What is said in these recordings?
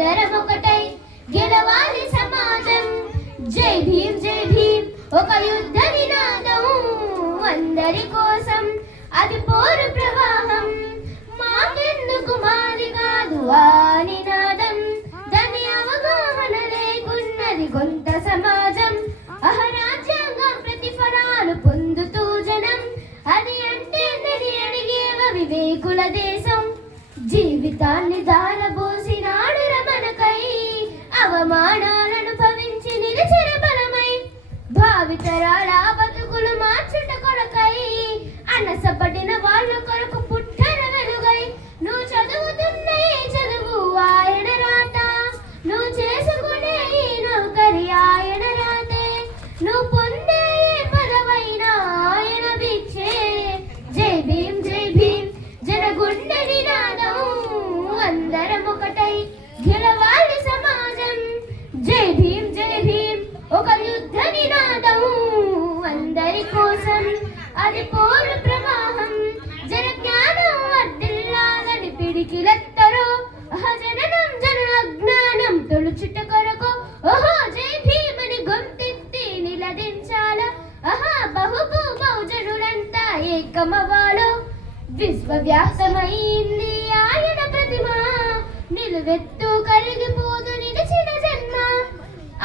అందరం ఒకటై గెలవాలి సమాజం. జై భీమ్ జై భీమ్ ఒక యుద్ధ నినాదం అందరి కోసం, అది పోరు ప్రవాహం. మాకెందుకు మాది కాదు ఆ నినాదం, దాని అవగాహన లేకున్నది కొంత సమాజం. అహరాజ్యాంగం ప్రతిఫలాలు పొందుతూ జనం, అది అంటే అడిగేవ వివేకుల దేశం. జీవితాన్ని దారబోసినాడు రమణకై, అవమానాలను భవించి నిలిచిన బలమై. భావితరాల బతుకులు మార్చుట కొరకై, అనసపడిన వాళ్ళ కొరకు పుట్టన వెలుగై. నువ్వు చదువుతున్న ఈ చదువు ఆయన రాత, నువ్వు చేసుకునే ఈ నౌకరి ఆయన రాతే, నువ్వు పొందే ఏ పదవైనా ఆయన భిక్షే. జై భీమ్ జై భీమ్ జనగుండె నినాదం అందరం ఒకటై గెలవాలి సమాజం. జై భీమ్ జై భీమ్ ఒక యుద్ధ నినాదం అందరి కోసం, అది పోరు ప్రవాహం. జన జ్ఞానం వర్ధిల్లాలని పిడికిలెత్తరు, జననం జన అజ్ఞానం తొలుచుట కొరకు. ఓహో జై భీమని గొంతెత్తి నిలదించాల, బహుకు బహుజనులంతా ఏకమవ్వాలో. విశ్వవ్యాప్తమైంది ఆయన ప్రతిమ, నిలువెత్తు కరిగిపోదు నిలిచిన జన్మ.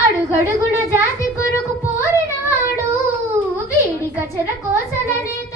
అడుగడుగున జాతి కొరకు పోరినవాడు, వీడి కచల కోసల నేత